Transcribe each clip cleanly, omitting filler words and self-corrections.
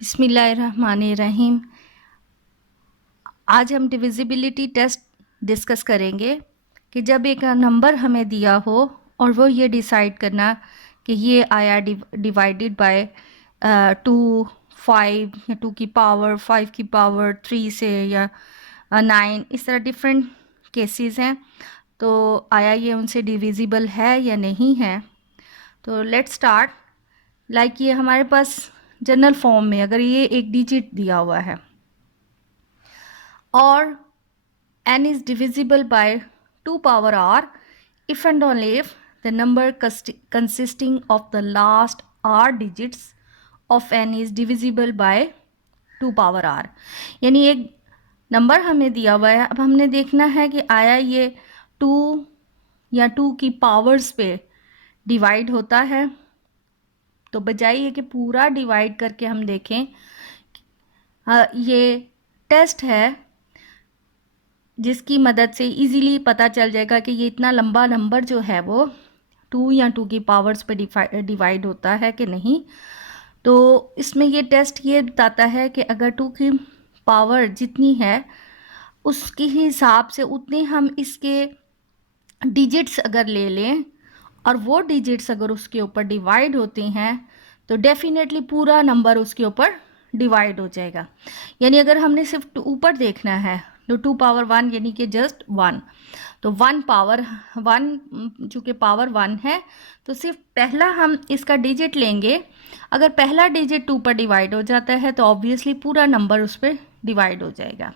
बिस्मिल्लाहिर्रहमानिर्रहीम। आज हम डिविजिबिलिटी टेस्ट डिस्कस करेंगे कि जब एक नंबर हमें दिया हो और वो ये डिसाइड करना कि ये आया डिवाइडेड बाय 2, 5 या 2 की पावर 5 की पावर 3 से या 9, इस तरह डिफरेंट केसेस हैं। तो आया ये उनसे डिविजिबल है या नहीं है। तो लेट्स स्टार्ट। लाइक ये हमारे पास जनरल फॉर्म में अगर ये एक डिजिट दिया हुआ है और n is divisible by 2 power r if and only if the number consisting of the last r digits of n is divisible by 2 power r। यानी एक नंबर हमें दिया हुआ है, अब हमने देखना है कि आया ये 2 या 2 की पावर्स पे डिवाइड होता है। तो बजाय ये कि पूरा डिवाइड करके हम देखें, ये टेस्ट है जिसकी मदद से इजीली पता चल जाएगा कि ये इतना लंबा नंबर जो है वो 2 या 2 की पावर्स पे डिवाइड होता है कि नहीं। तो इसमें ये टेस्ट ये बताता है कि अगर 2 की पावर जितनी है उसके हिसाब से उतने हम इसके डिजिट्स अगर ले लें और वो डिजिट्स अगर उसके ऊपर डिवाइड होते हैं तो डेफिनेटली पूरा नंबर उसके ऊपर डिवाइड हो जाएगा। यानी अगर हमने सिर्फ ऊपर देखना है तो 2 पावर 1 यानी कि जस्ट 1, तो 1 पावर 1 चूँकि पावर 1 है तो सिर्फ पहला हम इसका डिजिट लेंगे। अगर पहला डिजिट 2 पर डिवाइड हो जाता है तो ऑब्वियसली पूरा नंबर उस पर डिवाइड हो जाएगा।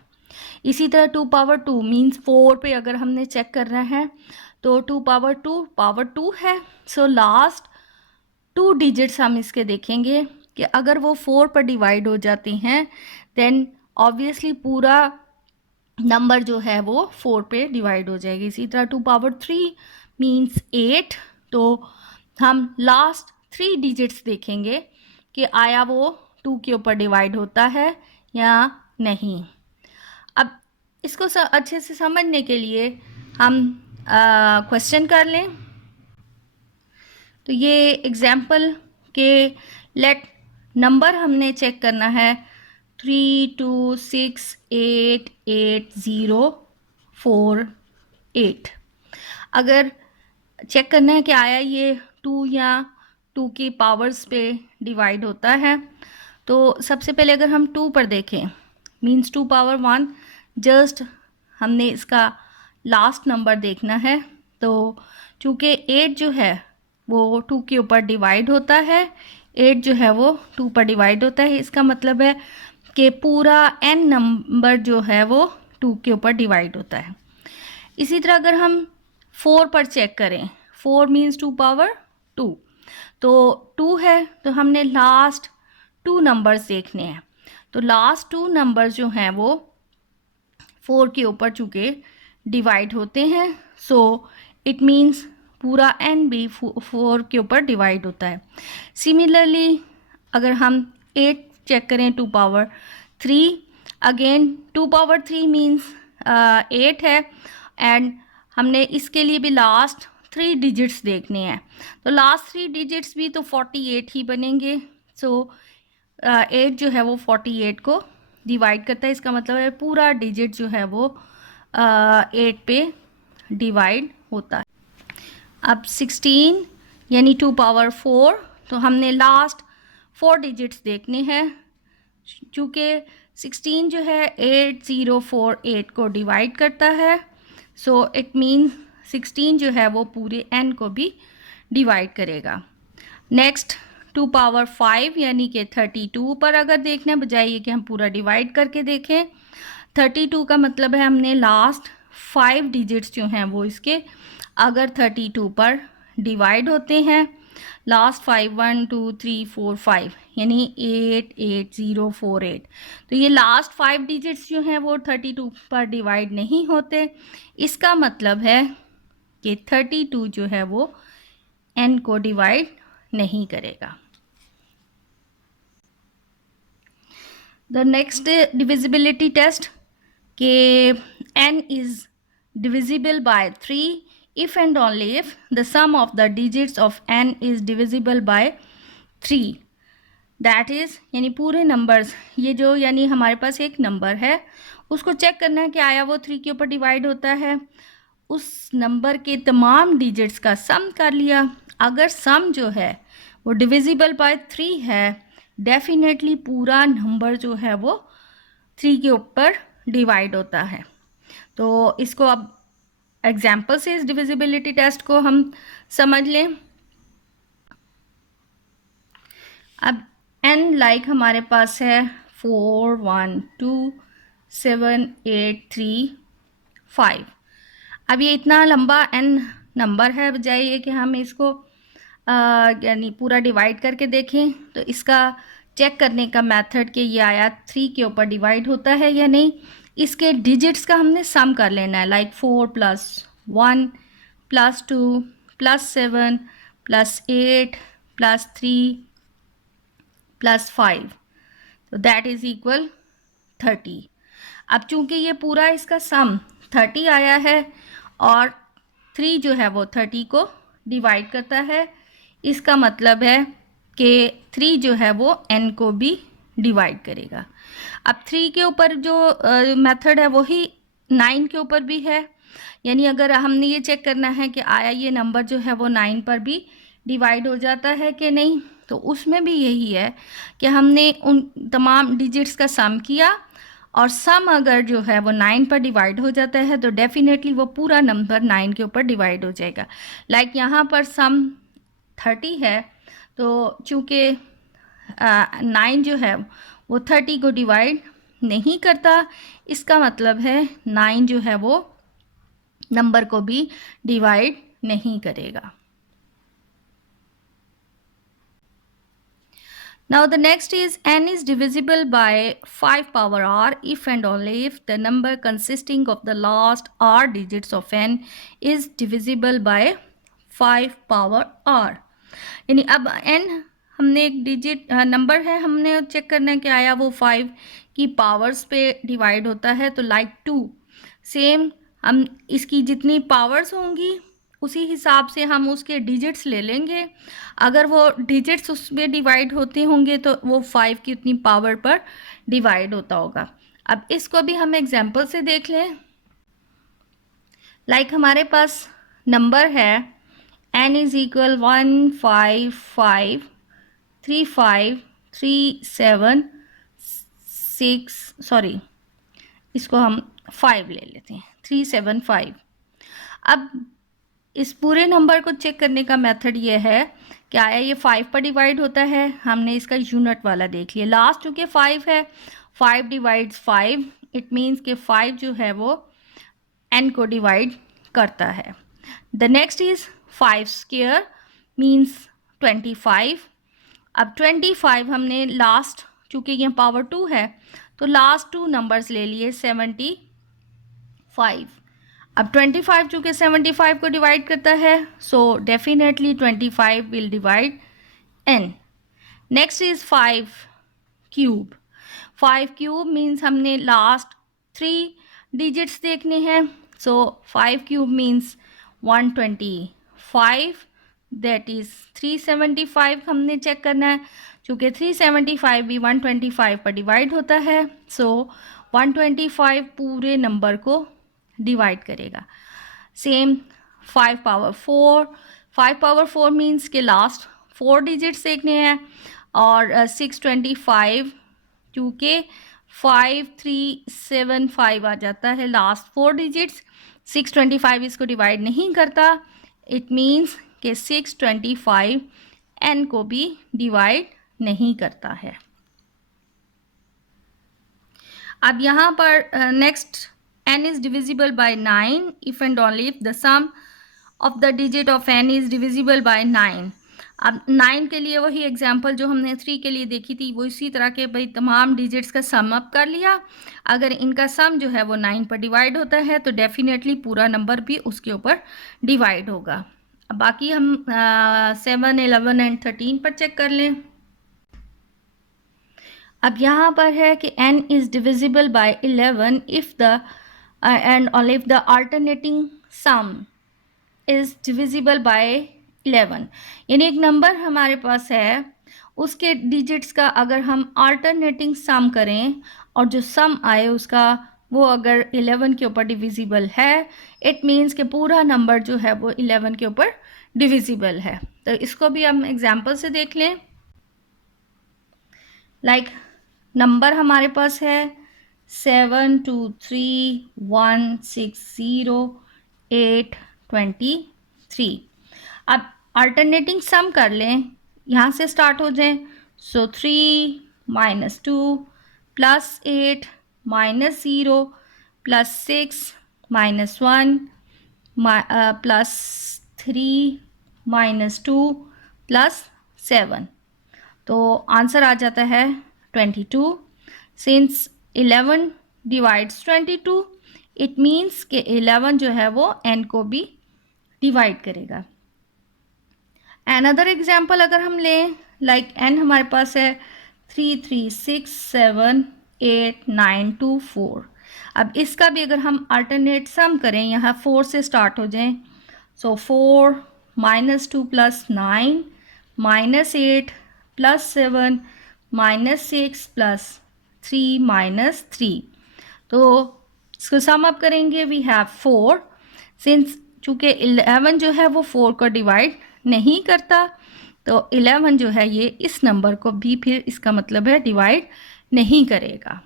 इसी तरह 2 पावर 2 मीन्स 4 पे अगर हमने चेक करना है तो 2 पावर 2 है। सो लास्ट 2 डिजिट्स हम इसके देखेंगे कि अगर वो 4 पर डिवाइड हो जाती हैं देन ऑब्वियसली पूरा नंबर जो है वो 4 पे डिवाइड हो जाएगी। इसी तरह 2 पावर 3 मीन्स 8, तो हम लास्ट 3 डिजिट्स देखेंगे कि आया वो 2 के ऊपर डिवाइड होता है या नहीं। अब इसको अच्छे से समझने के लिए हम क्वेश्चन कर लें। तो ये एग्जाम्पल के लेट नंबर हमने चेक करना है 32688048। अगर चेक करना है कि आया ये 2 या 2 की पावर्स पे डिवाइड होता है तो सबसे पहले अगर हम 2 पर देखें मीन्स 2 पावर 1, जस्ट हमने इसका लास्ट नंबर देखना है। तो चूँकि 8 जो है वो 2 के ऊपर डिवाइड होता है, 8 जो है वो 2 पर डिवाइड होता है, इसका मतलब है कि पूरा n नंबर जो है वो 2 के ऊपर डिवाइड होता है। इसी तरह अगर हम 4 पर चेक करें, 4 मीन्स 2 पावर 2, तो 2 है तो हमने लास्ट 2 नंबर्स देखने हैं। तो लास्ट 2 नंबर्स जो हैं वो 4 के ऊपर चूँकि डिवाइड होते हैं, सो इट मीन्स पूरा n भी 4 के ऊपर डिवाइड होता है। सिमिलरली अगर हम 8 चेक करें 2 पावर 3, अगेन 2 पावर 3 मीन्स 8 है एंड हमने इसके लिए भी लास्ट 3 डिजिट्स देखने हैं। तो लास्ट 3 डिजिट्स भी तो 48 ही बनेंगे। सो 8 जो है वो 48 को डिवाइड करता है, इसका मतलब है पूरा डिजिट जो है वो 8 पे डिवाइड होता है। अब 16 यानी 2 पावर 4, तो हमने लास्ट 4 डिजिट्स देखने हैं। चूँकि 16 जो है 8048 को डिवाइड करता है, सो इट मीन्स 16 जो है वो पूरे n को भी डिवाइड करेगा। नेक्स्ट 2 पावर 5 यानी कि 32 पर अगर देखने बजाय ये कि हम पूरा डिवाइड करके देखें, 32 का मतलब है हमने लास्ट 5 डिजिट्स जो हैं वो इसके अगर 32 पर डिवाइड होते हैं, लास्ट 5 1 2 3 4 5 यानी 88048, तो ये लास्ट 5 डिजिट्स जो हैं वो 32 पर डिवाइड नहीं होते। इसका मतलब है कि 32 जो है वो n को डिवाइड नहीं करेगा। द नेक्स्ट डिविजिबिलिटी टेस्ट के n is divisible by 3 if and only if the sum of the digits of n is divisible by 3। That is यानी पूरे नंबर्स, ये जो यानी हमारे पास एक नंबर है उसको चेक करना है कि आया वो 3 के ऊपर डिवाइड होता है। उस नंबर के तमाम डिजिट्स का सम कर लिया। अगर सम जो है वो डिविजिबल बाय 3 है, डेफिनेटली पूरा नंबर जो है वो 3 के ऊपर डिवाइड होता है। तो इसको अब एग्जाम्पल से इस डिविजिबिलिटी टेस्ट को हम समझ लें। अब n लाइक हमारे पास है 4 1 2 7 8 3 5। अब ये इतना लंबा n नंबर है, बजाय ये कि हम इसको यानी पूरा डिवाइड करके देखें, तो इसका चेक करने का मेथड कि ये आया 3 के ऊपर डिवाइड होता है या नहीं, इसके डिजिट्स का हमने सम कर लेना है। लाइक 4 + 1 + 2 + 7 + 8 + 3 + 5, तो दैट इज़ इक्वल 30। अब चूंकि ये पूरा इसका सम 30 आया है और 3 जो है वो 30 को डिवाइड करता है, इसका मतलब है कि 3 जो है वो n को भी डिवाइड करेगा। अब 3 के ऊपर जो मेथड है वही 9 के ऊपर भी है, यानी अगर हमने ये चेक करना है कि आया ये नंबर जो है वो 9 पर भी डिवाइड हो जाता है कि नहीं, तो उसमें भी यही है कि हमने उन तमाम डिजिट्स का सम किया और सम अगर जो है वो 9 पर डिवाइड हो जाता है तो डेफिनेटली वो पूरा नंबर 9 के ऊपर डिवाइड हो जाएगा। लाइक यहाँ पर सम 30 है, तो चूँकि 9 जो है वो 30 को डिवाइड नहीं करता, इसका मतलब है 9 जो है वो नंबर को भी डिवाइड नहीं करेगा। Now the next is n is divisible by 5 power r if and only if the number consisting of the last r digits of n is divisible by 5 power r। यानी अब n हमने एक digit number है, हमने check करना है कि आया वो 5 की पावर्स पे डिवाइड होता है। तो लाइक 2 सेम हम इसकी जितनी पावर्स होंगी उसी हिसाब से हम उसके डिजिट्स ले लेंगे। अगर वो डिजिट्स उसमें डिवाइड होते होंगे तो वो 5 की उतनी पावर पर डिवाइड होता होगा। अब इसको भी हम एग्जांपल से देख लें। लाइक हमारे पास नंबर है n इज़ इक्वल 1 5 5 3 5 3 7 6, सॉरी इसको हम 5 ले लेते हैं, 3 7 5। अब इस पूरे नंबर को चेक करने का मेथड ये है कि आया ये 5 पर डिवाइड होता है। हमने इसका यूनिट वाला देख लिया, लास्ट चूँकि 5 है, 5 डिवाइड्स 5, इट मीन्स कि 5 जो है वो n को डिवाइड करता है। The next is 5 square means 25। अब 25 हमने लास्ट, चूँकि यहाँ पावर 2 है तो लास्ट 2 नंबर्स ले लिए 75। अब 25 चूँकि 75 को डिवाइड करता है, so definitely 25 will divide n। Next is 5 cube. 5 cube means हमने लास्ट 3 डिजिट्स देखने हैं, सो 5 क्यूब मीन्स 125, दैट इज़ 375 हमने चेक करना है। चूँकि 375 भी 125 पर डिवाइड होता है, सो 125 पूरे नंबर को डिवाइड करेगा। सेम 5 पावर 4, 5 पावर 4 मीन्स के लास्ट 4 डिजिट्स देखने हैं और 625 क्योंकि 5375 आ जाता है लास्ट 4 डिजिट्स, 625 इसको डिवाइड नहीं करता, इट मीन्स कि 625 n को भी डिवाइड नहीं करता है। अब यहाँ पर next n is divisible by 9 if and only if the sum of the digit of n is divisible by 9। अब 9 के लिए वही एग्जांपल जो हमने 3 के लिए देखी थी, वो इसी तरह के भाई तमाम डिजिट्स का सम अप कर लिया। अगर इनका सम जो है वो 9 पर डिवाइड होता है तो डेफिनेटली पूरा नंबर भी उसके ऊपर डिवाइड होगा। अब बाकी हम 7 11 एंड 13 पर चेक कर लें। अब यहाँ पर है कि n is divisible by 11 if the and only if the alternating sum is divisible by 11। यानी एक नंबर हमारे पास है उसके डिजिट्स का अगर हम अल्टरनेटिंग सम करें और जो सम आए उसका वो अगर 11 के ऊपर डिविजिबल है, इट मीन्स कि पूरा नंबर जो है वो 11 के ऊपर डिविजिबल है। तो इसको भी हम एग्जाम्पल से देख लें। लाइक नंबर हमारे पास है 723160823। अब अल्टरनेटिंग सम कर लें, यहाँ से स्टार्ट हो जाएं। सो 3 - 2 + 8 - 0 + 6 - 1 +3 - 2 + 7। तो आंसर आ जाता है 22। सिंस 11 डिवाइड्स 22, इट मीन्स कि 11 जो है वो n को भी डिवाइड करेगा। अनदर एग्जाम्पल अगर हम लें, लाइक n हमारे पास है 3 3 6 7 8 9 2 4। अब इसका भी अगर हम अल्टरनेट सम करें, यहाँ 4 से स्टार्ट हो जाएं। सो 4 - 2 + 9 - 8 + 7 - 6 + 3 - 3। तो इसको सम अप करेंगे, वी हैव 4। सिंस चूँकि 11 जो है वो 4 को डिवाइड नहीं करता, तो 11 जो है ये इस नंबर को भी फिर इसका मतलब है डिवाइड नहीं करेगा।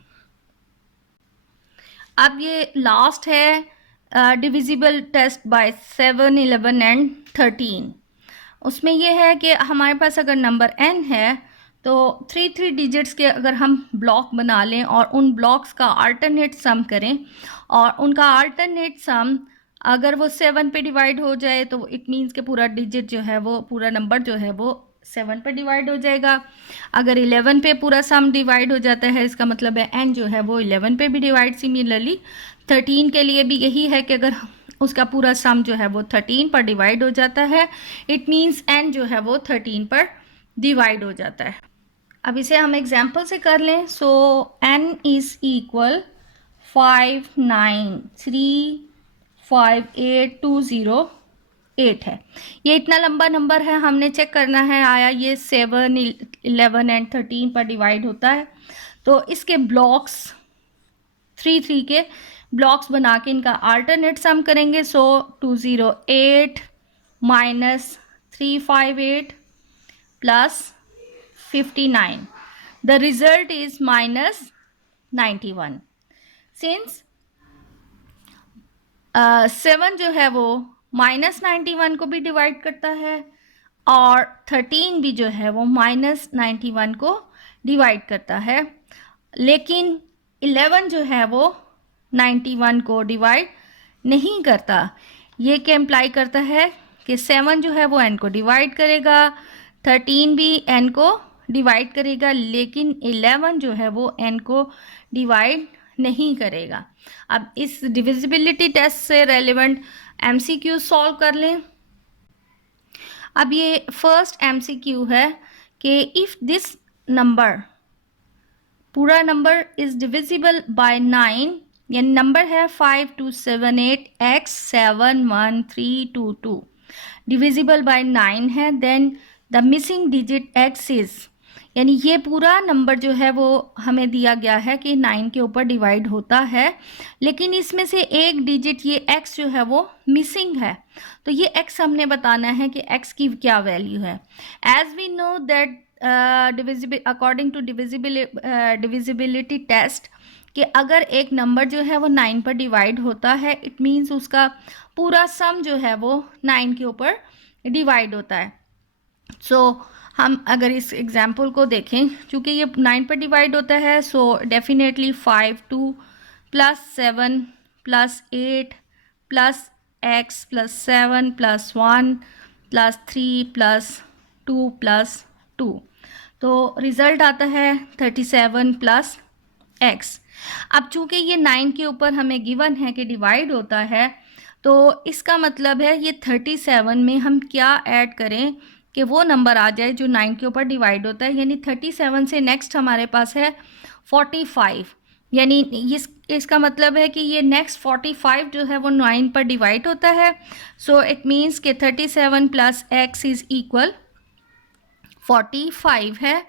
अब ये लास्ट है डिविजिबल टेस्ट बाय 7, 11 एंड 13। उसमें ये है कि हमारे पास अगर नंबर n है तो 3 डिजिट्स के अगर हम ब्लॉक बना लें और उन ब्लॉक्स का अल्टरनेट सम करें और उनका अल्टरनेट सम अगर वो 7 पे डिवाइड हो जाए तो इट मीन्स कि पूरा डिजिट जो है वो पूरा नंबर जो है वो 7 पे डिवाइड हो जाएगा। अगर 11 पे पूरा सम डिवाइड हो जाता है, इसका मतलब है n जो है वो 11 पे भी डिवाइड। सिमिलरली 13 के लिए भी यही है कि अगर उसका पूरा सम जो है वो 13 पर डिवाइड हो जाता है, इट मीन्स n जो है वो 13 पर डिवाइड हो जाता है। अब इसे हम एग्जाम्पल से कर लें। सो n इज इक्वल 5 9 3 5 8 2 0 8 है। ये इतना लंबा नंबर है, हमने चेक करना है आया ये 7 11 एंड 13 पर डिवाइड होता है। तो इसके ब्लॉक्स 3 के ब्लॉक्स बना के इनका अल्टरनेट सम करेंगे। सो 208 - 358 + 59। The result is -91। सिंस 7 जो है वो -91 को भी डिवाइड करता है और 13 भी जो है वो -91 को डिवाइड करता है, लेकिन 11 जो है वो 91 को डिवाइड नहीं करता। ये क्या इम्प्लाई करता है कि 7 जो है वो n को डिवाइड करेगा, 13 भी n को डिवाइड करेगा, लेकिन 11 जो है वो n को डिवाइड नहीं करेगा। अब इस डिविजिबिलिटी टेस्ट से रेलेवेंट MCQ सॉल्व कर लें। अब ये फर्स्ट MCQ है कि इफ़ दिस नंबर पूरा नंबर इज़ डिविजिबल बाय 9, यानी नंबर है 5278 x 71322 डिविजिबल बाय 9 है, then the missing digit x is, यानी ये पूरा नंबर जो है वो हमें दिया गया है कि 9 के ऊपर डिवाइड होता है, लेकिन इसमें से एक डिजिट ये x जो है वो मिसिंग है। तो ये x हमने बताना है कि x की क्या वैल्यू है। As we know that according to divisibility test कि अगर एक नंबर जो है वो 9 पर डिवाइड होता है, इट मीन्स उसका पूरा सम जो है वो 9 के ऊपर डिवाइड होता है। सो हम अगर इस एग्जाम्पल को देखें, चूँकि ये 9 पर डिवाइड होता है, सो डेफिनेटली 5 2 + 7 + 8 + x + 7 + 1 + 3 + 2 + 2, तो रिज़ल्ट आता है 37 + x। अब चूँकि ये 9 के ऊपर हमें गिवन है कि डिवाइड होता है, तो इसका मतलब है ये 37 में हम क्या ऐड करें कि वो नंबर आ जाए जो 9 के ऊपर डिवाइड होता है। यानी 37 से नेक्स्ट हमारे पास है 45, यानी इसका मतलब है कि ये नेक्स्ट 45 जो है वो 9 पर डिवाइड होता है। सो इट मीन्स कि 37 + x इज़ इक्वल 45 है,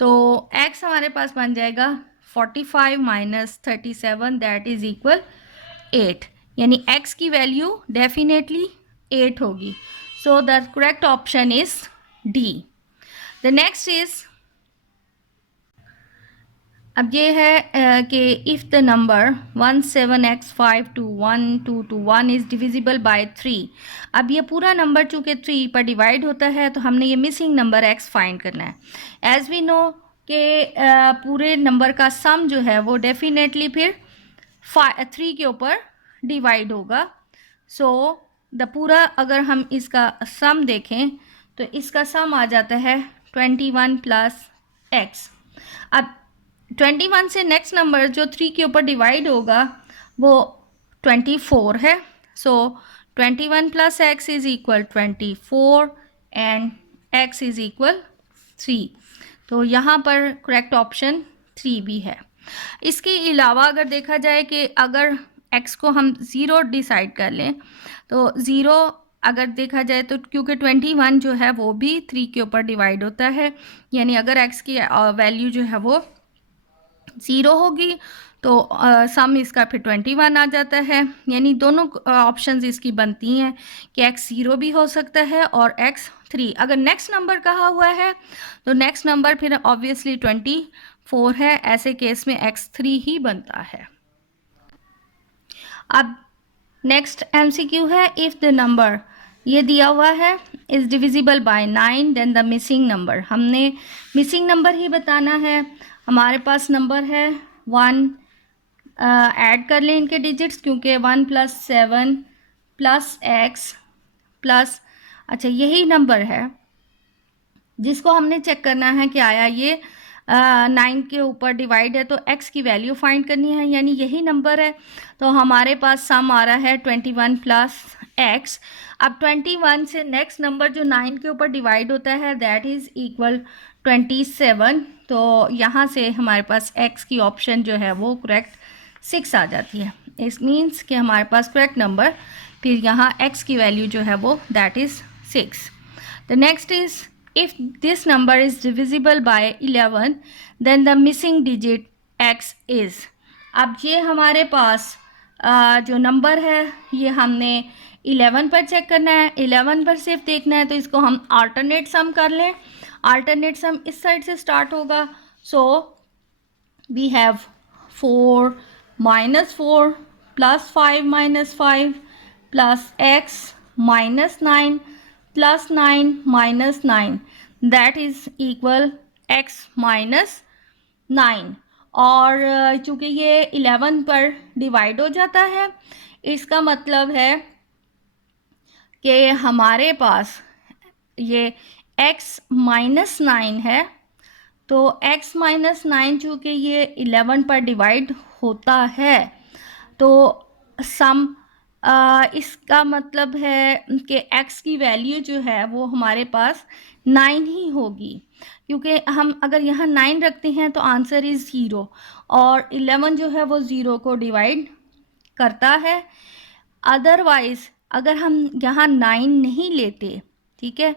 तो x हमारे पास बन जाएगा 45 माइनस 37, दैट इज इक्वल 8, यानी x की वैल्यू डेफिनेटली 8 होगी. So the correct option is D. The next is, अब ये है कि if the number 17x521221 is divisible bye 3. अब ये पूरा नंबर चूँकि 3 पर डिवाइड होता है तो हमने ये मिसिंग नंबर x फाइंड करना है. एज़ वी नो कि पूरे नंबर का सम जो है वो डेफिनेटली फिर 3 के ऊपर डिवाइड होगा. सो द पूरा अगर हम इसका सम देखें तो इसका सम आ जाता है 21 प्लस x. अब 21 से नेक्स्ट नंबर जो 3 के ऊपर डिवाइड होगा वो 24 है. सो 21 plus x is equal 24 and x is equal 3. तो यहाँ पर करेक्ट ऑप्शन 3 भी है. इसके अलावा अगर देखा जाए कि अगर x को हम 0 डिसाइड कर लें तो 0 अगर देखा जाए तो क्योंकि 21 जो है वो भी 3 के ऊपर डिवाइड होता है, यानी अगर x की वैल्यू जो है वो 0 होगी तो सम इसका फिर 21 आ जाता है. यानी दोनों ऑप्शंस इसकी बनती हैं कि x 0 भी हो सकता है और x 3. अगर नेक्स्ट नंबर कहा हुआ है तो नेक्स्ट नंबर फिर ऑब्वियसली 24 है. ऐसे केस में x 3 ही बनता है. अब नेक्स्ट MCQ है, इफ़ द नंबर ये दिया हुआ है is divisible by 9 then the missing number. हमने मिसिंग नंबर ही बताना है. हमारे पास नंबर है 1, ऐड कर लें इनके डिजिट्स क्योंकि 1 प्लस 7 प्लस x प्लस, अच्छा यही नंबर है जिसको हमने चेक करना है कि आया ये 9 के ऊपर डिवाइड है तो x की वैल्यू फाइंड करनी है, यानी यही नंबर है. तो हमारे पास सम आ रहा है 21 प्लस x. अब 21 से नेक्स्ट नंबर जो 9 के ऊपर डिवाइड होता है दैट इज़ इक्वल 27. तो यहाँ से हमारे पास x की ऑप्शन जो है वो करेक्ट 6 आ जाती है. इस मीन्स कि हमारे पास करेक्ट नंबर फिर यहाँ x की वैल्यू जो है वो that is 6. The next is, if this number is divisible by 11 then the missing digit x is. अब ये हमारे पास जो नंबर है ये हमने 11 पर चेक करना है. 11 पर सिर्फ देखना है तो इसको हम अल्टरनेट सम कर लें. अल्टरनेट सम इस साइड से स्टार्ट होगा. So we have 4 minus 4 plus 5 minus 5 plus x minus 9 plus 9 minus 9, that is equal x minus 9. और चूँकि ये 11 पर डिवाइड हो जाता है इसका मतलब है कि हमारे पास ये x माइनस 9 है. तो x माइनस 9 चूँकि ये 11 पर डिवाइड होता है तो सम इसका मतलब है कि x की वैल्यू जो है वो हमारे पास 9 ही होगी, क्योंकि हम अगर यहाँ 9 रखते हैं तो आंसर इज़ 0 और 11 जो है वो 0 को डिवाइड करता है. अदरवाइज़ अगर हम यहाँ 9 नहीं लेते, ठीक है,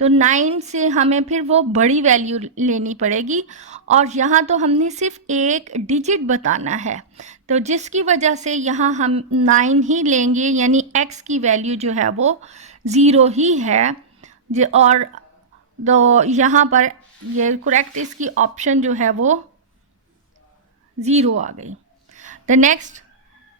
तो 9 से हमें फिर वो बड़ी वैल्यू लेनी पड़ेगी और यहाँ तो हमने सिर्फ एक डिजिट बताना है, तो जिसकी वजह से यहाँ हम 9 ही लेंगे, यानी x की वैल्यू जो है वो 0 ही है. और तो यहाँ पर ये करेक्ट इसकी ऑप्शन जो है वो 0 आ गई. The next,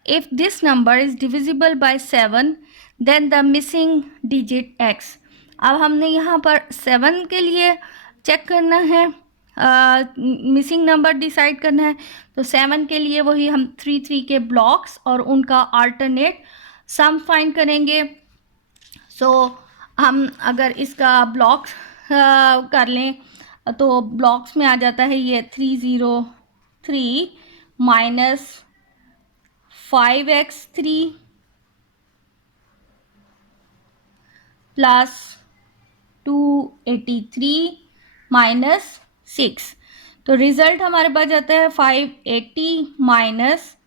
if this number is divisible by 7 then the missing digit x. अब हमने यहाँ पर 7 के लिए चेक करना है, मिसिंग नंबर डिसाइड करना है. तो 7 के लिए वही हम 3 के ब्लॉक्स और उनका अल्टरनेट सम फाइंड करेंगे. सो हम अगर इसका ब्लॉक्स कर लें तो ब्लॉक्स में आ जाता है ये 303 माइनस 5x3 प्लस 283 माइनस 6. तो रिज़ल्ट हमारे पास जाता है 580 माइनस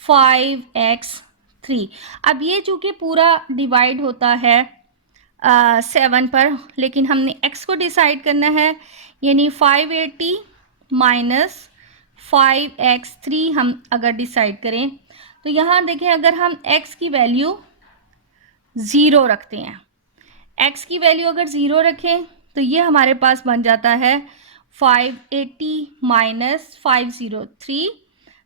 5x3. अब ये चूँकि पूरा डिवाइड होता है 7 पर, लेकिन हमने x को डिसाइड करना है, यानी 580 माइनस 5x3 हम अगर डिसाइड करें तो यहाँ देखें, अगर हम x की वैल्यू 0 रखते हैं, x की वैल्यू अगर 0 रखें तो ये हमारे पास बन जाता है 580 माइनस 503,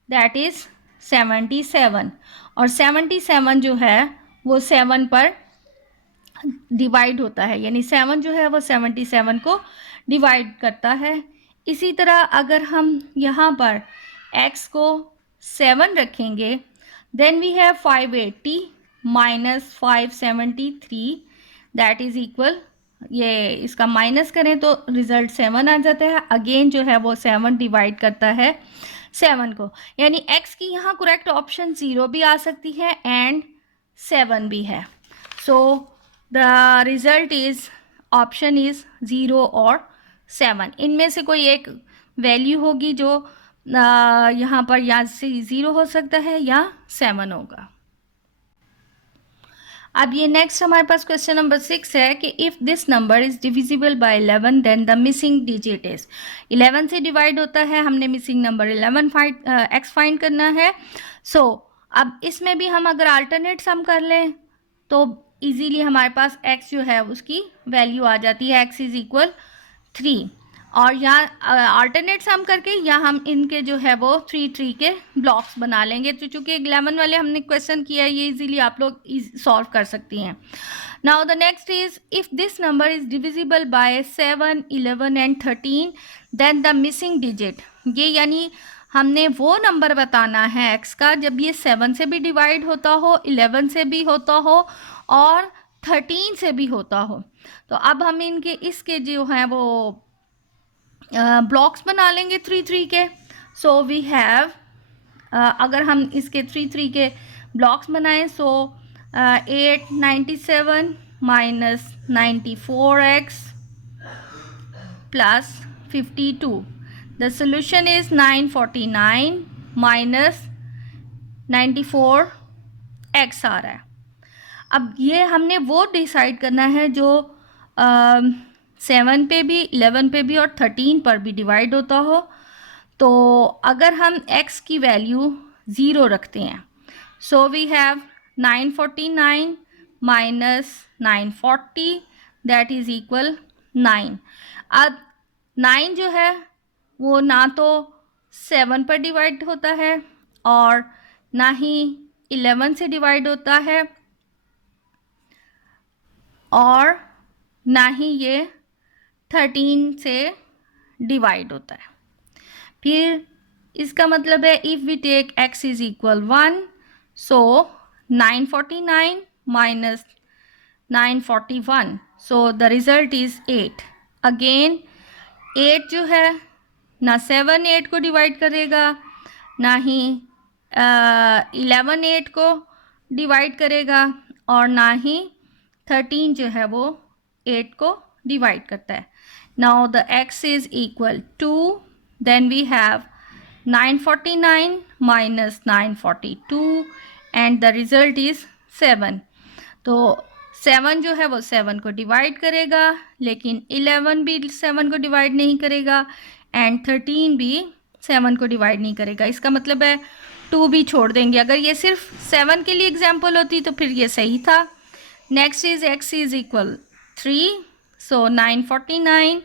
दैट इज़ 77। और 77 जो है वो 7 पर डिवाइड होता है, यानी 7 जो है वो 77 को डिवाइड करता है। इसी तरह अगर हम यहाँ पर x को 7 रखेंगे, then we have 580 minus 573, that is equal, ये इसका माइनस करें तो रिजल्ट 7 आ जाता है। अगेन जो है वो 7 डिवाइड करता है 7 को, यानी x की यहाँ करेक्ट ऑप्शन 0 भी आ सकती है एंड 7 भी है। So the result is option is 0 और 7, इनमें से कोई एक वैल्यू होगी जो यहाँ पर या से 0 हो सकता है या 7 होगा। अब ये नेक्स्ट हमारे पास क्वेश्चन नंबर 6 है कि if this number is divisible by 11 then the missing digit is. 11 से डिवाइड होता है, हमने मिसिंग नंबर 11 एक्स फाइंड करना है। सो अब इसमें भी हम अगर अल्टरनेट सम कर लें तो इजीली हमारे पास x जो है उसकी वैल्यू आ जाती है, x इज़ इक्वल 3। और यहाँ अल्टरनेट सम करके या हम इनके जो है वो 3 के ब्लॉक्स बना लेंगे। तो चूँकि 11 वाले हमने क्वेश्चन किया है, ये इजीली आप लोग सॉल्व कर सकती हैं। Now the next is if this number is divisible by 7, 11 and 13 then the missing digit. ये यानी हमने वो नंबर बताना है x का जब ये 7 से भी डिवाइड होता हो, 11 से भी होता हो और 13 से भी होता हो। तो अब हम इनके इसके जो हैं वो ब्लॉक्स बना लेंगे 3 के। सो वी हैव, अगर हम इसके 3 के ब्लॉक्स बनाएं, सो 897 minus 94x plus 52, the solution is 949 minus 94x आ रहा है। अब ये हमने वो डिसाइड करना है जो 7 पे भी, 11 पे भी और 13 पर भी डिवाइड होता हो। तो अगर हम x की वैल्यू 0 रखते हैं, so we have 949 minus 940 that is equal 9। अब 9 जो है वो ना तो 7 पर डिवाइड होता है और ना ही 11 से डिवाइड होता है और ना ही ये 13 से डिवाइड होता है। फिर इसका मतलब है if we take x is equal 1, so 949 minus 941, so the result is 8। Again 8 जो है ना 7 8 को डिवाइड करेगा, ना ही 11 8 को डिवाइड करेगा और ना ही 13 जो है वो 8 को डिवाइड करता है। Now the x is equal to, then we have 949 minus 942 and the result is 7। तो 7 जो है वो 7 को डिवाइड करेगा, लेकिन 11 भी 7 को डिवाइड नहीं करेगा एंड 13 भी 7 को डिवाइड नहीं करेगा। इसका मतलब है 2 भी छोड़ देंगे। अगर ये सिर्फ 7 के लिए एग्जाम्पल होती तो फिर ये सही था। Next is x is equal 3, so 949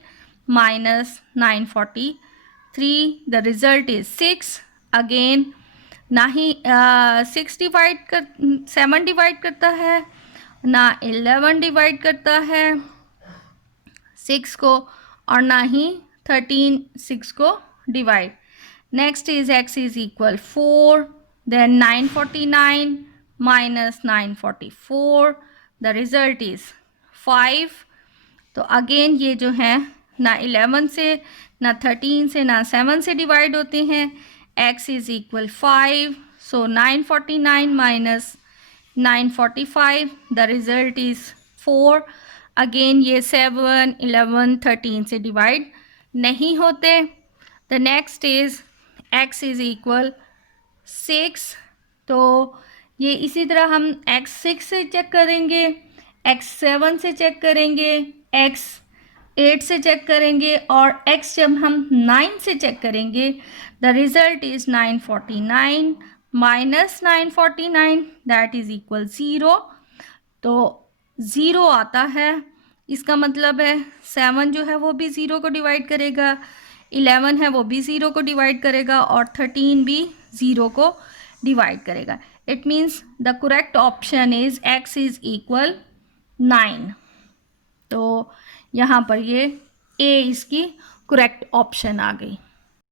minus 943, the result is 6। Again ना ही 7 डिवाइड करता है, ना 11 डिवाइड करता है 6 को और ना ही 13 6 को divide. Next is x is equal 4, then 949 minus 944, the result is 5। तो अगेन ये जो है ना 11 से, ना 13 से, ना 7 से डिवाइड होते हैं। x is equal 5, so 949 minus 945, the result is 4। Again ये 7 11 13 से डिवाइड नहीं होते। The next is x is equal 6, तो ये इसी तरह हम x 6 से चेक करेंगे, x7 से चेक करेंगे, x8 से चेक करेंगे और x जब हम 9 से चेक करेंगे, the result is 949 minus 949 that is equal 0। तो 0 आता है, इसका मतलब है 7 जो है वो भी 0 को डिवाइड करेगा, 11 है वो भी 0 को डिवाइड करेगा और 13 भी 0 को डिवाइड करेगा। It means the correct option is x is equal 9। तो यहाँ पर ये ए इसकी करेक्ट ऑप्शन आ गई।